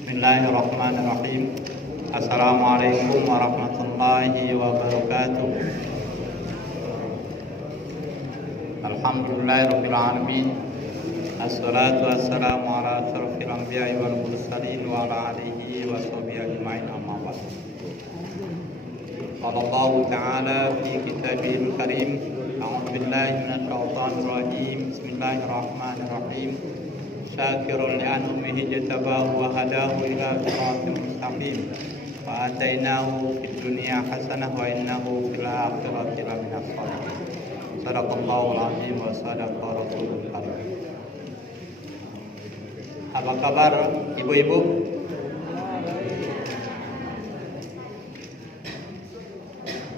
Bismillahirrahmanirrahim. Assalamualaikum warahmatullahi wabarakatuh. Alhamdulillahirabbil alamin. Assalatu wassalamu ala asyrofil anbiya'i wal mursalin wa ala alihi wa sahbihi ajma'in, amma ba'd. Qala Allah ta'ala fi kitabihil karim. A'udzu billahi minasy syaithanir rajim. Bismillahirrahmanirrahim. Syakirun li'an'umihi jatabahu wa hadahu ila siratin mustaqim. Wa atainahu fid dunya hasanah wa innahu fil akhirati laminas shalihin. Shadaqallahul azim wa shadaqa rasulul karim. Apa kabar ibu-ibu?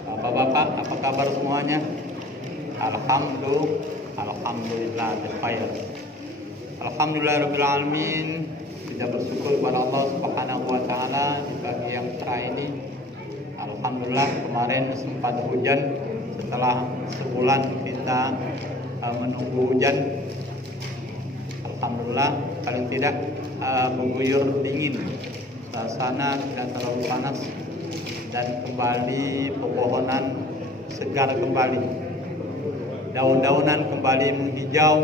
Bapak-bapak, apa kabar semuanya? Alhamdulillah khair. Alhamdulillahirabbil alamin. Kita bersyukur kepada Allah Subhanahu wa taala di pagi yang cerah ini. Alhamdulillah kemarin sempat hujan, setelah sebulan kita menunggu hujan. Alhamdulillah paling tidak mengguyur dingin, suasana tidak terlalu panas dan kembali pepohonan segar kembali, daun-daunan kembali menghijau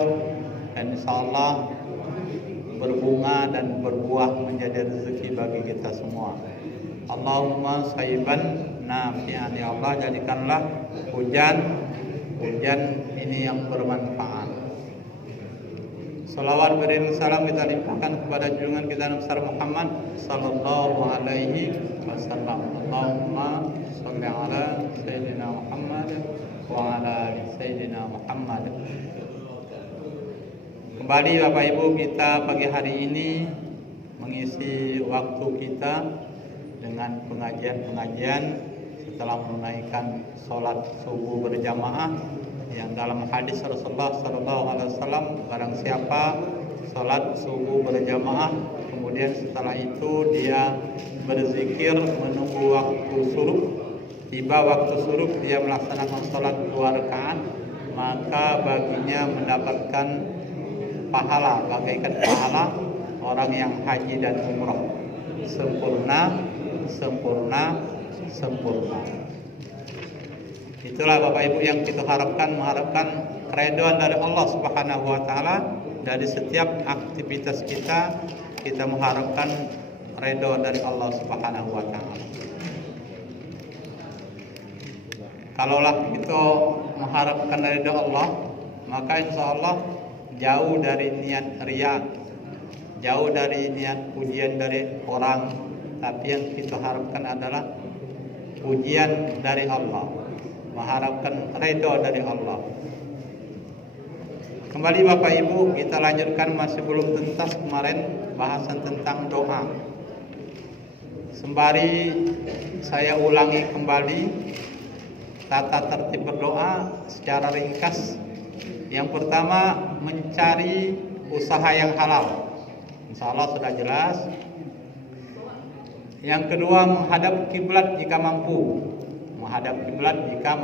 dan insyaallah berbunga dan berbuah menjadi rezeki bagi kita semua. Allahumma shayban nafi'an, ya Allah jadikanlah hujan ini yang bermanfaat. Salawat beriring salam kita limpahkan kepada junjungan kita Nabi besar Muhammad sallallahu alaihi wasallam. Allahumma shalli ala sayyidina Muhammad wa ala ali sayyidina Muhammad. Kembali Bapak Ibu, kita pagi hari ini mengisi waktu kita dengan pengajian-pengajian setelah menunaikan sholat subuh berjamaah yang dalam hadis Rasulullah SAW, barang siapa sholat subuh berjamaah kemudian setelah itu dia berzikir menunggu waktu syuruk, tiba waktu syuruk dia melaksanakan sholat 2 rakaat, maka baginya mendapatkan pahala bagaikan pahala orang yang haji dan umrah, sempurna. Itulah Bapak Ibu yang kita mengharapkan keridhaan dari Allah Subhanahu wa taala. Dari setiap aktivitas kita mengharapkan ridho dari Allah Subhanahu wa taala. Kalaulah kita mengharapkan ridho Allah, maka insyaallah jauh dari niat riya, jauh dari niat pujian dari orang, tapi yang kita harapkan adalah pujian dari Allah, mengharapkan ridho dari Allah. Kembali Bapak Ibu, kita lanjutkan, masih belum tuntas kemarin bahasan tentang doa. Sembari saya ulangi kembali tata tertib berdoa secara ringkas. Yang pertama, mencari usaha yang halal. Insyaallah sudah jelas. Yang kedua, menghadap kiblat jika mampu. Menghadap kiblat jika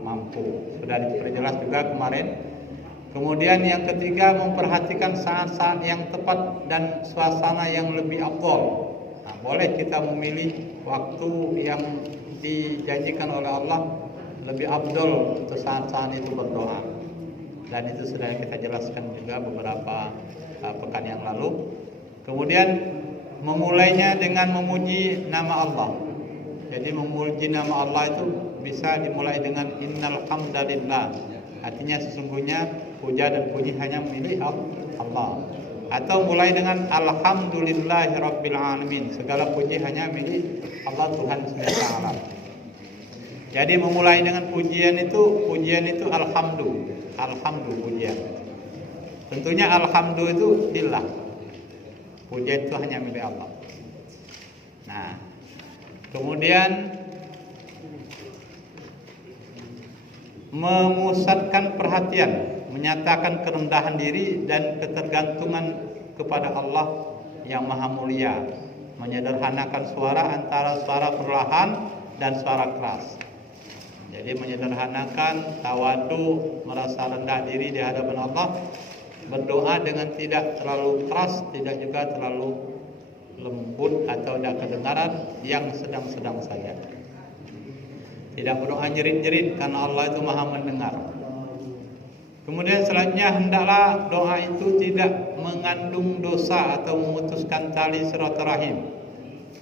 mampu. Sudah diperjelas juga kemarin. Kemudian yang ketiga, memperhatikan saat-saat yang tepat dan suasana yang lebih afdal. Nah, boleh kita memilih waktu yang dijanjikan oleh Allah lebih afdal untuk saat-saat itu berdoa. Dan itu sudah kita jelaskan juga beberapa pekan yang lalu. Kemudian memulainya dengan memuji nama Allah. Jadi memuji nama Allah itu bisa dimulai dengan innal hamdalillah. Artinya sesungguhnya puja dan puji hanya milik Allah. Atau mulai dengan alhamdulillahirabbil alamin. Segala puji hanya milik Allah Tuhan semesta alam. Jadi memulai dengan pujian itu alhamdu pujian. Tentunya alhamdu itu lillah. Pujian itu hanya milik Allah. Nah, kemudian memusatkan perhatian, menyatakan kerendahan diri dan ketergantungan kepada Allah yang Maha Mulia, menyederhanakan suara antara suara perlahan dan suara keras. Jadi menyederhanakan, tawadu, merasa rendah diri di hadapan Allah, berdoa dengan tidak terlalu keras, tidak juga terlalu lembut atau tidak kedengaran, yang sedang-sedang saja. Tidak berdoa jerit-jerit karena Allah itu Maha mendengar. Kemudian selanjutnya, hendaklah doa itu tidak mengandung dosa atau memutuskan tali silaturahim.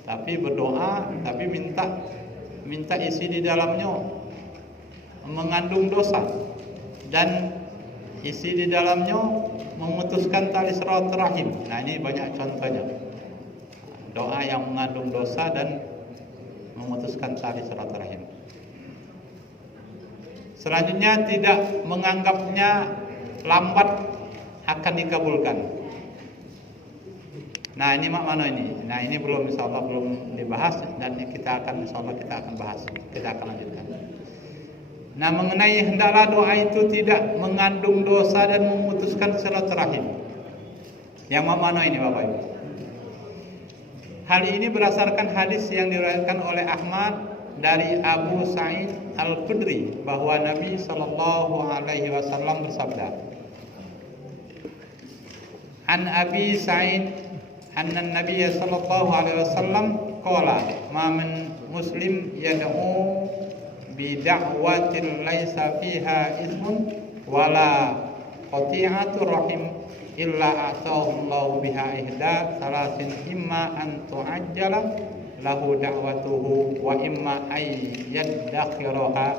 Tapi berdoa, tapi minta isi di dalamnya mengandung dosa, dan isi di dalamnya memutuskan tali silaturahim. Nah, ini banyak contohnya. Doa yang mengandung dosa dan memutuskan tali silaturahim. Selanjutnya, tidak menganggapnya lambat akan dikabulkan. Nah, ini mana ini? Nah, ini belum, insyaallah belum dibahas, dan kita akan bahas. Kita akan lanjutkan. Nah, mengenai hendaklah doa itu tidak mengandung dosa dan memutuskan silaturahim. Yang mana ini, Bapak Ibu? Hal ini berdasarkan hadis yang diriwayatkan oleh Ahmad dari Abu Sa'id Al-Khudri bahwa Nabi sallallahu alaihi wasallam bersabda, An Abi Sa'id anna Nabiy sallallahu alaihi wasallam qala ma min muslim yad'u bi da'watin laisa fiha ismun wala qati'atu rahim illa ataahu Allah biha ihda salasin, imma an tu'ajjala lahu da'watuhu wa imma ay yaddakhiraha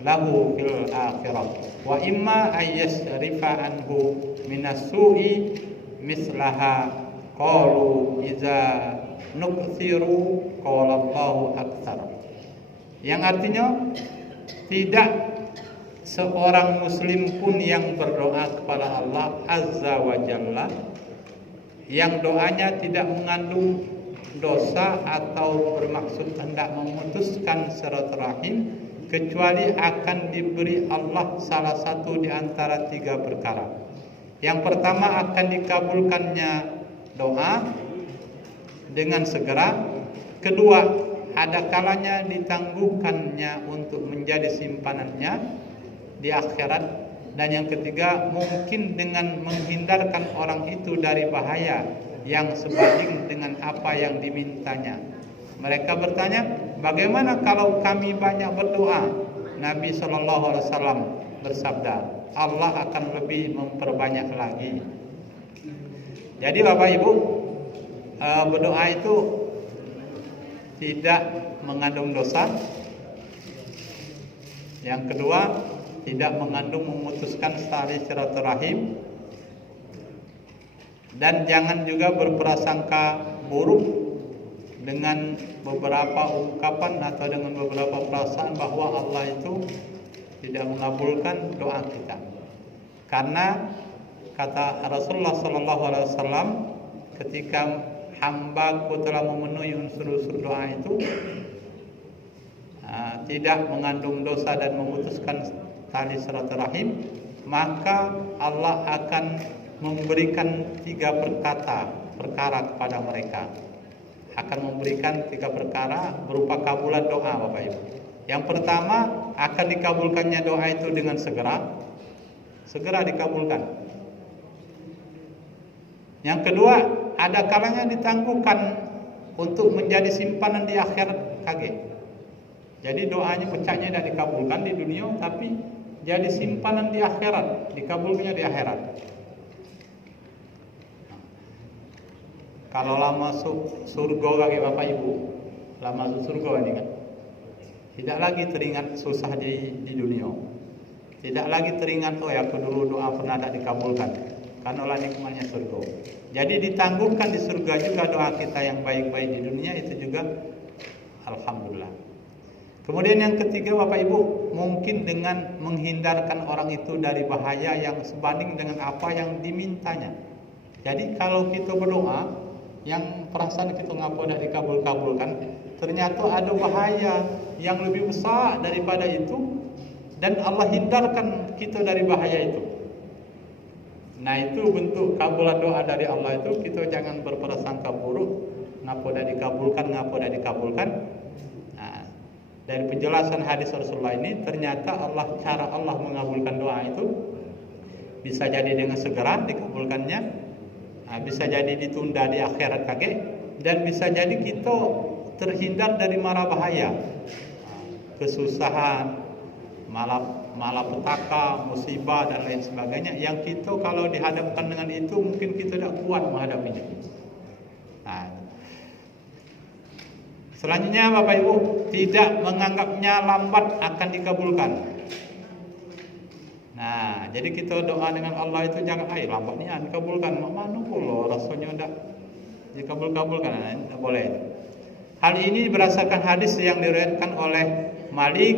lahu fil akhirah wa imma ay yasrifa anhu minas su'i mislaha qalu iza nukthiru qala Allahu aktsar. Yang artinya, tidak seorang muslim pun yang berdoa kepada Allah Azza wa Jalla yang doanya tidak mengandung dosa atau bermaksud hendak memutuskan silaturahim, kecuali akan diberi Allah salah satu di antara tiga perkara. Yang pertama, akan dikabulkannya doa dengan segera. Kedua, ada kalanya ditangguhkannya untuk menjadi simpanannya di akhirat. Dan yang ketiga, mungkin dengan menghindarkan orang itu dari bahaya yang sebanding dengan apa yang dimintanya. Mereka bertanya, bagaimana kalau kami banyak berdoa? Nabi SAW bersabda, Allah akan lebih memperbanyak lagi. Jadi Bapak Ibu, berdoa itu tidak mengandung dosa. Yang kedua, tidak mengandung memutuskan tali silaturahim, dan jangan juga berprasangka buruk dengan beberapa ungkapan atau dengan beberapa perasaan bahwa Allah itu tidak mengabulkan doa kita. Karena kata Rasulullah SAW, ketika hambaku telah memenuhi unsur-unsur doa itu, tidak mengandung dosa dan memutuskan tali silaturahim, maka Allah akan memberikan tiga perkara kepada mereka. Akan memberikan tiga perkara berupa kabulan doa, Bapak Ibu. Yang pertama, akan dikabulkannya doa itu dengan segera dikabulkan. Yang kedua, ada kalanya ditangguhkan untuk menjadi simpanan di akhirat kaget. Jadi doanya pecahnya tidak dikabulkan di dunia, tapi jadi simpanan di akhirat, dikabulkannya di akhirat. Kalau lama masuk surga bagi Bapak Ibu, lama masuk surga ini kan, tidak lagi teringat susah di dunia, tidak lagi teringat aku dulu doa pernah tidak dikabulkan, karena Allah nikmatnya surga. Jadi ditangguhkan di surga juga doa kita yang baik-baik di dunia itu juga, alhamdulillah. Kemudian yang ketiga Bapak Ibu, mungkin dengan menghindarkan orang itu dari bahaya yang sebanding dengan apa yang dimintanya. Jadi kalau kita berdoa, yang perasaan kita ngapa tidak dikabulkan, ternyata ada bahaya yang lebih besar daripada itu, dan Allah hindarkan kita dari bahaya itu. Nah, itu bentuk kabulan doa dari Allah itu. Kita jangan berprasangka buruk, ngapa tidak dikabulkan. Nah, dari penjelasan hadis Rasulullah ini, ternyata cara Allah mengabulkan doa itu bisa jadi dengan segera dikabulkannya, bisa jadi ditunda di akhirat kaget, dan bisa jadi kita terhindar dari mara bahaya, kesusahan, malapetaka, musibah dan lain sebagainya yang kita kalau dihadapkan dengan itu mungkin kita tidak kuat menghadapinya. Nah, selanjutnya Bapak Ibu, tidak menganggapnya lambat akan dikabulkan. Nah, jadi kita doa dengan Allah itu jangan lambat nih dikabulkan. Mana pula rasanya tidak dikabul-kabulkan, tidak boleh. Hal ini berdasarkan hadis yang diriwayatkan oleh Malik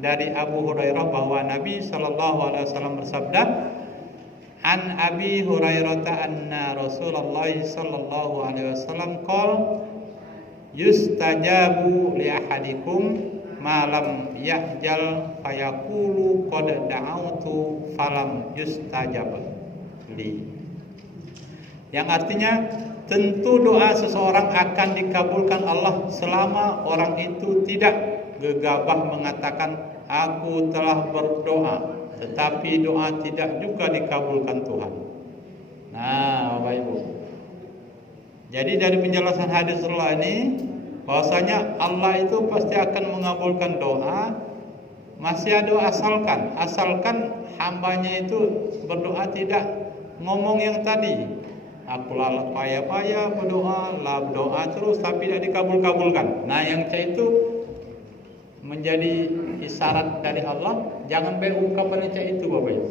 dari Abu Hurairah bahwa Nabi sallallahu alaihi wasallam bersabda, "An Abi Hurairah anna Rasulullah sallallahu alaihi wasallam qala yustajabu li ahadikum ma lam yahjal fayaqulu qad da'autu falam yustajab li." Yang artinya tentu doa seseorang akan dikabulkan Allah selama orang itu tidak gegabah mengatakan aku telah berdoa tetapi doa tidak juga dikabulkan Tuhan. Nah, Bapak Ibu, jadi dari penjelasan hadis Rasulullah ini bahwasanya Allah itu pasti akan mengabulkan doa. Masih ada asalkan hambanya itu berdoa tidak ngomong yang tadi, aku lah payah-payah berdoa terus tapi tidak dikabul-kabulkan. Nah, yang itu menjadi isyarat dari Allah, jangan berungkapan itu Bapak Ibu.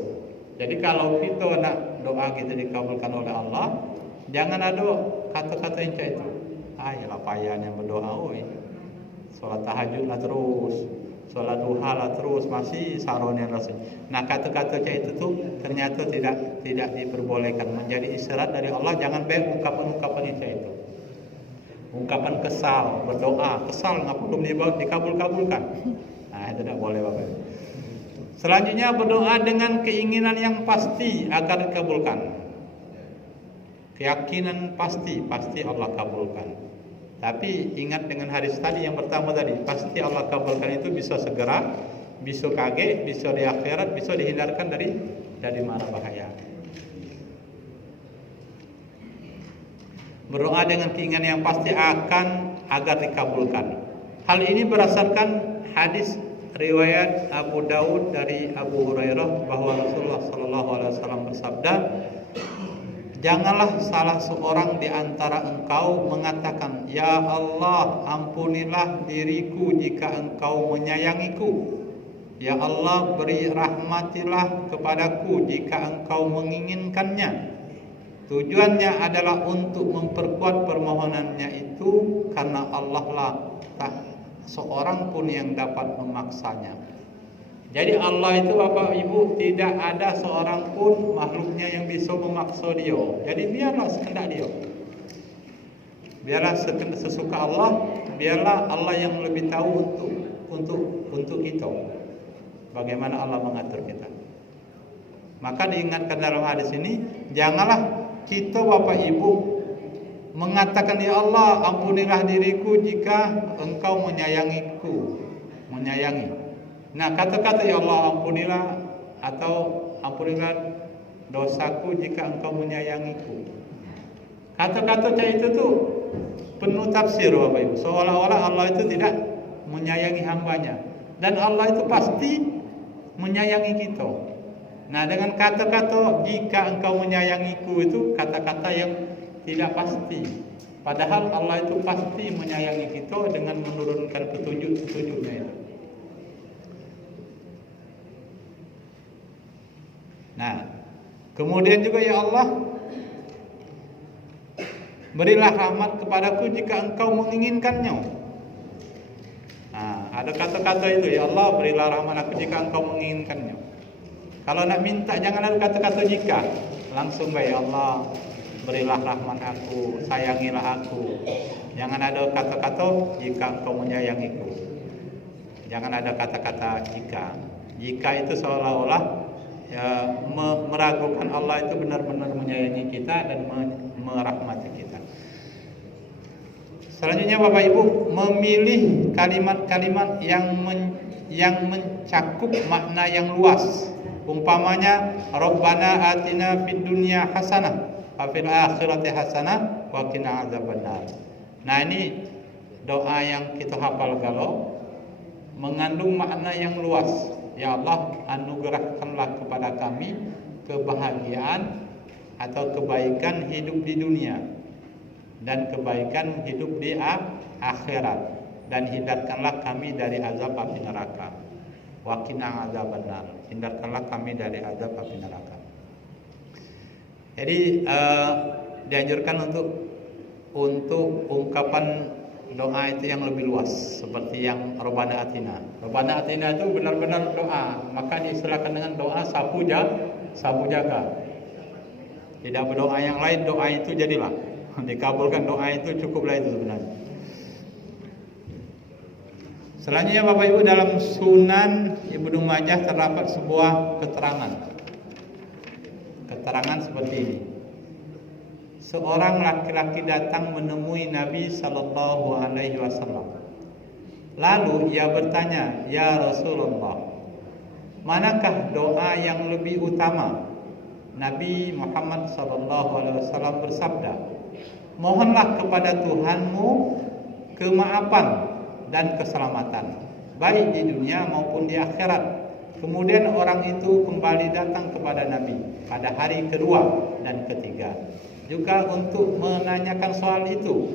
Jadi kalau kita nak doa kita dikabulkan oleh Allah, jangan ada kata-kata yang itu. Lah payahnya berdoa, sholat tahajud lah terus, sholat duha lah terus, masih saronya rasanya. Nah, kata-kata itu tuh ternyata tidak diperbolehkan, menjadi isyarat dari Allah. Jangan berungkapan-ungkapan itu. Ungkapan kesal, berdoa kesal ngapa belum dikabul-kabulkan. Nah, itu tidak boleh Bapak. Selanjutnya berdoa dengan keinginan yang pasti agar dikabulkan. Keyakinan pasti Allah kabulkan. Tapi ingat dengan hadis tadi yang pertama tadi, pasti Allah kabulkan itu bisa segera, bisa kaget, bisa di akhirat, bisa dihindarkan dari mara bahaya. Berdoa dengan keinginan yang pasti agar dikabulkan. Hal ini berdasarkan hadis riwayat Abu Daud dari Abu Hurairah bahwa Rasulullah sallallahu alaihi wasallam bersabda, "Janganlah salah seorang di antara engkau mengatakan, ya Allah, ampunilah diriku jika engkau menyayangiku. Ya Allah, beri rahmatilah kepadaku jika engkau menginginkannya." Tujuannya adalah untuk memperkuat permohonannya itu karena Allah lah tak seorang pun yang dapat memaksanya. Jadi Allah itu Bapak Ibu tidak ada seorang pun makhluknya yang bisa memaksa dia. Jadi biarlah sekehendak dia. Biarlah sesuka Allah, biarlah Allah yang lebih tahu untuk kita. Bagaimana Allah mengatur kita. Maka diingatkan dalam hadis ini, janganlah kita Bapak Ibu mengatakan, ya Allah, ampunilah diriku jika engkau menyayangi. Nah, kata-kata ya Allah ampunilah atau ampunilah dosaku jika engkau menyayangiku. Kata-kata itu tuh penuh tafsir Bapak Ibu. Seolah-olah Allah itu tidak menyayangi hambanya. Dan Allah itu pasti menyayangi kita. Nah, dengan kata-kata jika engkau menyayangiku itu kata-kata yang tidak pasti. Padahal Allah itu pasti menyayangi kita dengan menurunkan petunjuk-petunjuknya itu. Nah, kemudian juga ya Allah, berilah rahmat kepadaku jika engkau menginginkannya. Nah, ada kata-kata itu, ya Allah, berilah rahmat aku jika engkau menginginkannya. Kalau nak minta jangan ada kata-kata jika, langsung baik, ya Allah, berilah rahmat aku, sayangilah aku. Jangan ada kata-kata jika engkau menyayangiku. Jangan ada kata-kata jika. Jika itu seolah-olah ya, meragukan Allah itu benar-benar menyayangi kita dan merahmati kita. Selanjutnya Bapak Ibu, memilih kalimat-kalimat yang mencakup makna yang luas. Umpamanya, Rabbana atina fid dunya hasanah wa fil akhirati hasanah wa qina azabannar. Nah, ini doa yang kita hafal galau mengandung makna yang luas. Ya Allah, anugerahkanlah kepada kami kebahagiaan atau kebaikan hidup di dunia dan kebaikan hidup di akhirat, dan hindarkanlah kami dari azab api neraka. Wa qina azabannar. Hindarkanlah kami dari azab api neraka. Jadi dianjurkan untuk ungkapan doa itu yang lebih luas, seperti yang Rabbana Atina. Rabbana Atina itu benar-benar doa, maka diistilahkan dengan doa sapu jaga. Tidak berdoa yang lain, doa itu jadilah. Dikabulkan doa itu, cukuplah itu sebenarnya. Selanjutnya Bapak Ibu, dalam Sunan Ibnu Majah terdapat sebuah keterangan seperti ini. Seorang laki-laki datang menemui Nabi Sallallahu Alaihi Wasallam. Lalu ia bertanya, "Ya Rasulullah, manakah doa yang lebih utama?" Nabi Muhammad Sallallahu Alaihi Wasallam bersabda, "Mohonlah kepada Tuhanmu kemaafan dan keselamatan, baik di dunia maupun di akhirat." Kemudian orang itu kembali datang kepada Nabi pada hari kedua dan ketiga, juga untuk menanyakan soal itu,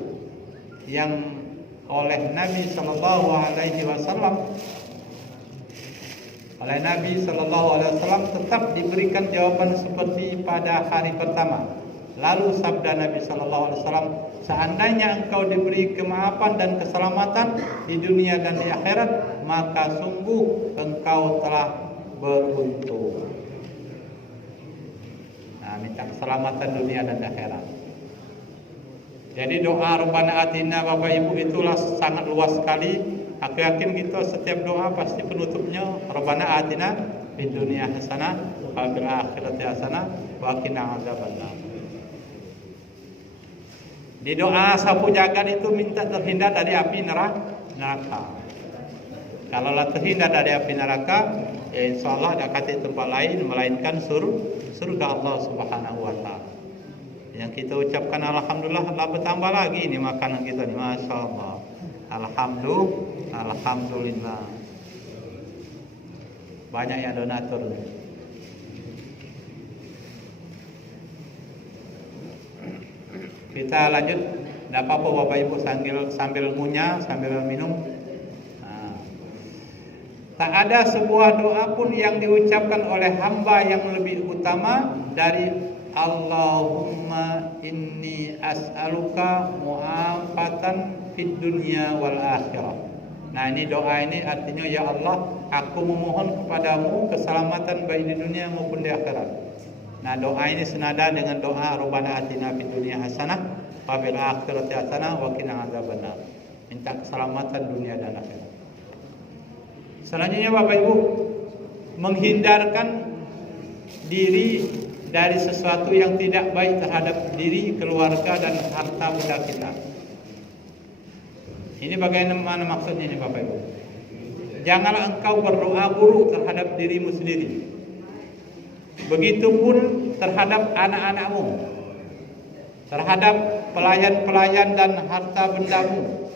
yang oleh Nabi Sallallahu Alaihi Wasallam tetap diberikan jawaban seperti pada hari pertama. Lalu sabda Nabi Sallallahu Alaihi Wasallam, "Seandainya engkau diberi kemaafan dan keselamatan di dunia dan di akhirat, maka sungguh engkau telah beruntung." Nah, minta keselamatan dunia dan akhirat. Jadi doa Rabbana Atina Bapak Ibu itulah sangat luas sekali. Aku yakin kita setiap doa pasti penutupnya Rabbana Atina fid dunya hasanah wa fil akhirati hasanah wa qina adzabannar. Di doa sapu jagat itu minta terhindar dari api neraka. Kalau terhindar dari api neraka, ya insyaallah ada kata tempat lain melainkan surga Allah Subhanahu wa taala. Yang kita ucapkan alhamdulillah, Allah bertambah lagi ini makanan kita nih, masyaallah. Alhamdulillah. Banyak yang donatur. Kita lanjut. Tidak apa-apa Bapak Ibu sambil ngunyah, sambil minum. Tak ada sebuah doa pun yang diucapkan oleh hamba yang lebih utama dari Allahumma inni as'aluka mu'afatan fid dunya wal akhirah. Nah, ini doa ini artinya, ya Allah, aku memohon kepadamu keselamatan baik di dunia maupun di akhirat. Nah, doa ini senada dengan doa Rabbana Atina fid dunya hasanah wa fil akhirati hasanah wa qina adzabannar. Minta keselamatan dunia dan akhirat. Selanjutnya Bapak Ibu, menghindarkan diri dari sesuatu yang tidak baik terhadap diri, keluarga, dan harta benda kita. Ini bagaimana maksudnya ini Bapak Ibu? Janganlah engkau berdoa buruk terhadap dirimu sendiri. Begitupun terhadap anak-anakmu, terhadap pelayan-pelayan dan harta bendamu.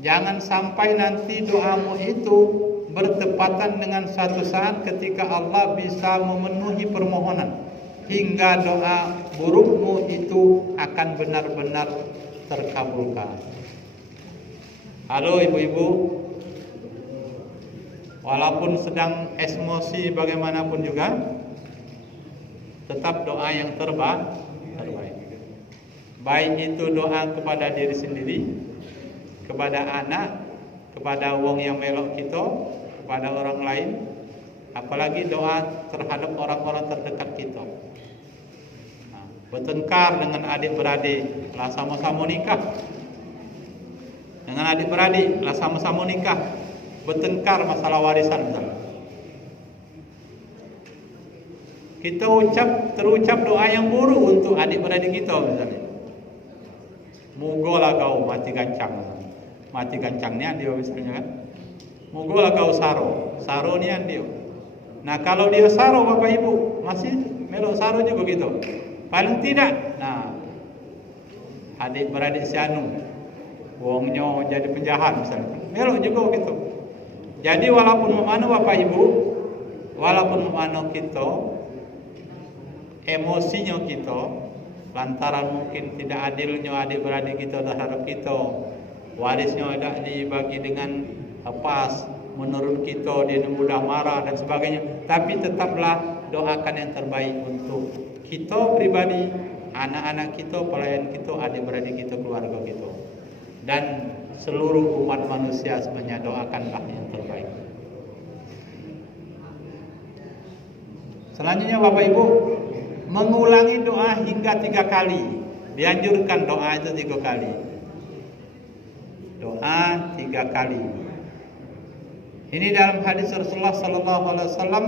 Jangan sampai nanti doamu itu bertepatan dengan suatu saat ketika Allah bisa memenuhi permohonan, hingga doa burukmu itu akan benar-benar terkabulkan. Halo ibu-ibu, walaupun sedang emosi bagaimanapun juga, tetap doa yang terbaik. Baik itu doa kepada diri sendiri, kepada anak, kepada wong yang melok kita, kepada orang lain, apalagi doa terhadap orang-orang terdekat kita. Nah, bertengkar dengan adik-beradik, lah sama-sama nikah. Dengan adik-beradik, lah sama-sama nikah. Bertengkar masalah warisan misalnya. Kita terucap doa yang buruk untuk adik-beradik kita misalnya. Moga lah kau mati gancang. Mati gancangnya dia misalnya kan. Moga lah kau saro ni dia. Nah, kalau dia saro Bapak Ibu, masih melok saro juga gitu. Paling tidak, nah, adik-beradik si anu, wongnya jadi penjahat misalnya. Melok juga begitu. Jadi walaupun mana Bapak Ibu, walaupun mana kita emosinya kita lantaran mungkin tidak adilnya adik-beradik kita terhadap kita, warisnya tidak dibagi dengan pas, menurut kita dia mudah marah dan sebagainya, tapi tetaplah doakan yang terbaik untuk kita pribadi, anak-anak kita, pelayan kita, adik-beradik kita, keluarga kita, dan seluruh umat manusia semuanya. Doakanlah yang terbaik. Selanjutnya Bapak Ibu, mengulangi doa hingga 3 kali. Dianjurkan doa itu 3 kali. Doa 3 kali. Ini dalam hadis Rasulullah sallallahu alaihi wasallam,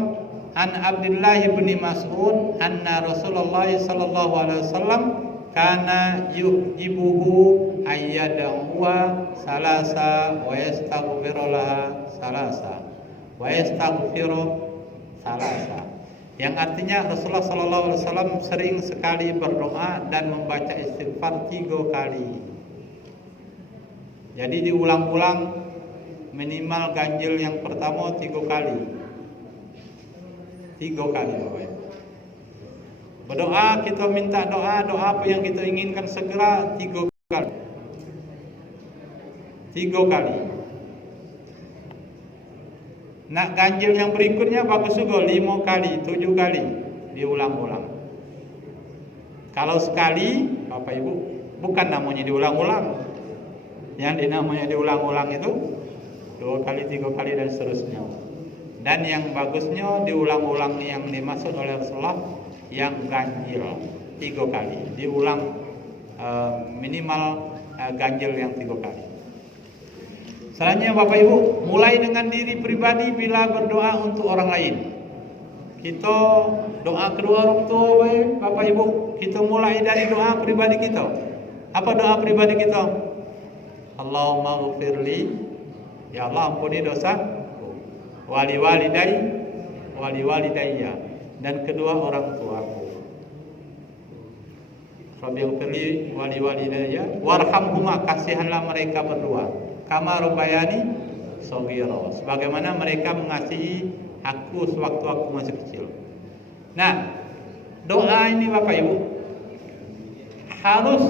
an Abdullah bin Mas'ud anna Rasulullah sallallahu alaihi wasallam kana yujibuhu ayyadahuwa salasa wa yastaghfiru laha salasa wa yastaghfiru salasa. Yang artinya Rasulullah sallallahu alaihi wasallam sering sekali berdoa dan membaca istighfar 3 kali. Jadi diulang-ulang, minimal ganjil yang pertama 3 kali. 3 kali Bapak Ibu. Berdoa, kita minta doa apa yang kita inginkan segera 3 kali. 3 kali. Nak ganjil yang berikutnya bagus juga 5 kali, 7 kali, diulang-ulang. Kalau sekali Bapak Ibu, bukan namanya diulang-ulang. Yang dinamanya diulang-ulang itu 2 kali, 3 kali dan seterusnya. Dan yang bagusnya diulang-ulang yang dimaksud oleh Rasulullah yang ganjil 3 kali. Diulang minimal ganjil yang 3 kali. Selanjutnya Bapak Ibu, mulai dengan diri pribadi bila berdoa untuk orang lain. Kita doa kedua orang tua Bapak Ibu, kita mulai dari doa pribadi kita. Apa doa pribadi kita? Allahumma ghfirli, ya Allah ampuni dosa wali walidayya, dan kedua orang tuaku. Rabbighfirli wali walidayya warhamhuma, kasihanlah mereka berdua, kama rabbayani shaghira, sebagaimana mereka mengasihi aku sewaktu aku masih kecil. Nah, doa ini Bapak Ibu harus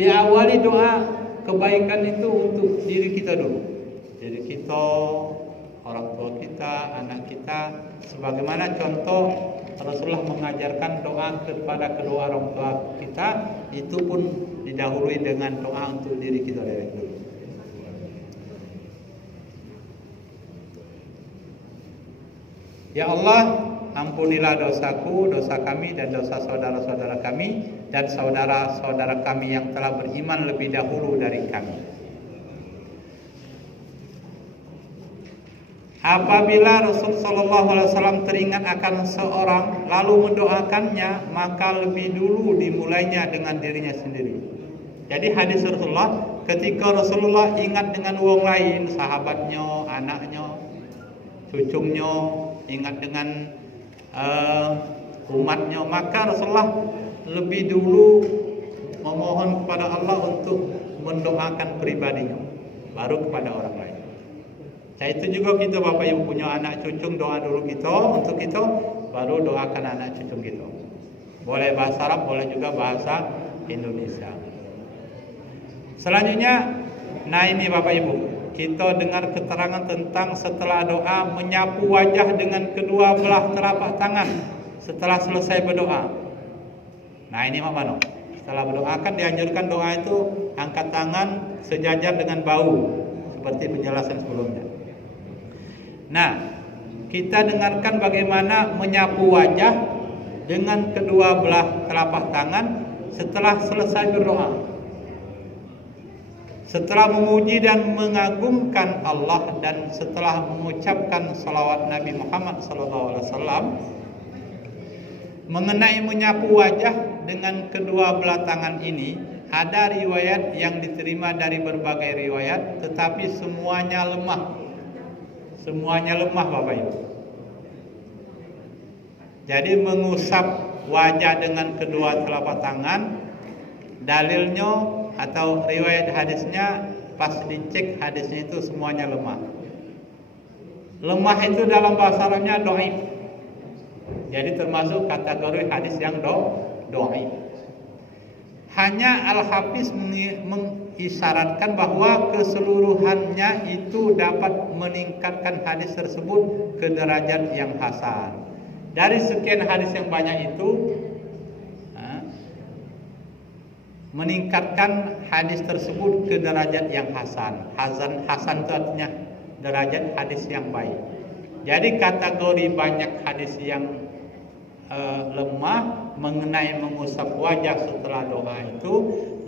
diawali doa kebaikan itu untuk diri kita dulu. Diri kita, orang tua kita, anak kita. Sebagaimana contoh Rasulullah mengajarkan doa kepada kedua orang tua kita, itu pun didahului dengan doa untuk diri kita dari dulu. Ya Allah, ampunilah dosaku, dosa kami, dan dosa saudara-saudara kami, dan saudara-saudara kami yang telah beriman lebih dahulu dari kami. Apabila Rasul sallallahu alaihi wasallam teringat akan seorang lalu mendoakannya, maka lebih dulu dimulainya dengan dirinya sendiri. Jadi hadis Rasulullah, ketika Rasulullah ingat dengan orang lain, sahabatnya, anaknya, cucunya, ingat dengan umatnya, maka Rasulullah lebih dulu memohon kepada Allah untuk mendoakan pribadinya, baru kepada orang lain. Nah, itu juga kita Bapak Ibu punya anak cucu, doa dulu kita untuk kita, baru doakan anak cucu kita. Boleh bahasa Arab, boleh juga bahasa Indonesia. Selanjutnya, nah ini Bapak Ibu, kita dengar keterangan tentang setelah doa menyapu wajah dengan kedua belah telapak tangan setelah selesai berdoa. Nah ini mana? Setelah berdoa kan dianjurkan doa itu angkat tangan sejajar dengan bahu, seperti penjelasan sebelumnya. Nah, kita dengarkan bagaimana menyapu wajah dengan kedua belah telapak tangan setelah selesai berdoa. Setelah memuji dan mengagungkan Allah dan setelah mengucapkan salawat Nabi Muhammad SAW, mengenai menyapu wajah dengan kedua belah tangan ini, ada riwayat yang diterima dari berbagai riwayat, tetapi semuanya lemah. Semuanya lemah Bapak Ibu. Jadi mengusap wajah dengan kedua telapak tangan, dalilnya atau riwayat hadisnya pas dicek hadisnya itu semuanya lemah. Lemah itu dalam bahasa Arabnya dhaif. Jadi termasuk kategori hadis yang dhaif. Hanya Al-Hafiz mengisyaratkan bahwa keseluruhannya itu dapat meningkatkan hadis tersebut ke derajat yang hasan. Dari sekian hadis yang banyak itu, meningkatkan hadis tersebut ke derajat yang hasan. Hasan itu artinya derajat hadis yang baik. Jadi kategori banyak hadis yang lemah mengenai mengusap wajah setelah doa itu,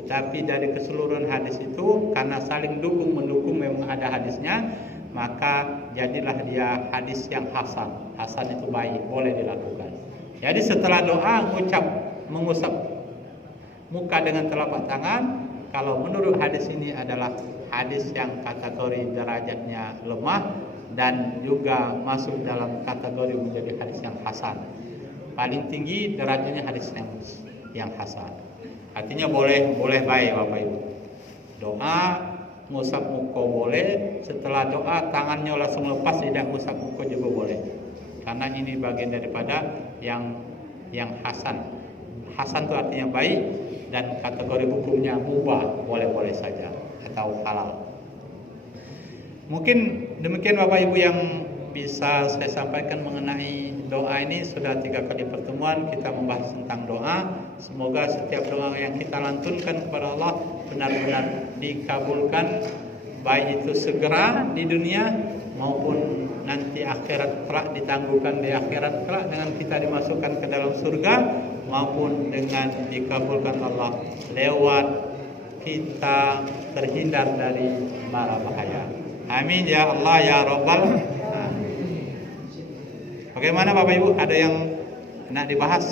tetapi dari keseluruhan hadis itu karena saling mendukung memang ada hadisnya, maka jadilah dia hadis yang hasan. Hasan itu baik, boleh dilakukan. Jadi setelah doa mengusap muka dengan telapak tangan, kalau menurut hadis ini adalah hadis yang kategori derajatnya lemah dan juga masuk dalam kategori menjadi hadis yang hasan. Paling tinggi derajatnya hadis yang hasan. Artinya boleh baik Bapak Ibu. Doa ngusap muka boleh, setelah doa tangannya langsung lepas, tidak ngusap muka juga boleh. Karena ini bagian daripada yang hasan. Hasan itu artinya baik dan kategori hukumnya mubah, boleh-boleh saja atau halal. Mungkin demikian Bapak Ibu yang bisa saya sampaikan mengenai doa ini. Sudah 3 kali pertemuan kita membahas tentang doa. Semoga setiap doa yang kita lantunkan kepada Allah benar-benar dikabulkan, baik itu segera di dunia maupun nanti akhirat kelak, ditangguhkan di akhirat kelak dengan kita dimasukkan ke dalam surga, maupun dengan dikabulkan Allah lewat kita terhindar dari mara bahaya. Amin ya Allah ya Rabbal. Bagaimana Bapak Ibu, ada yang nak dibahas?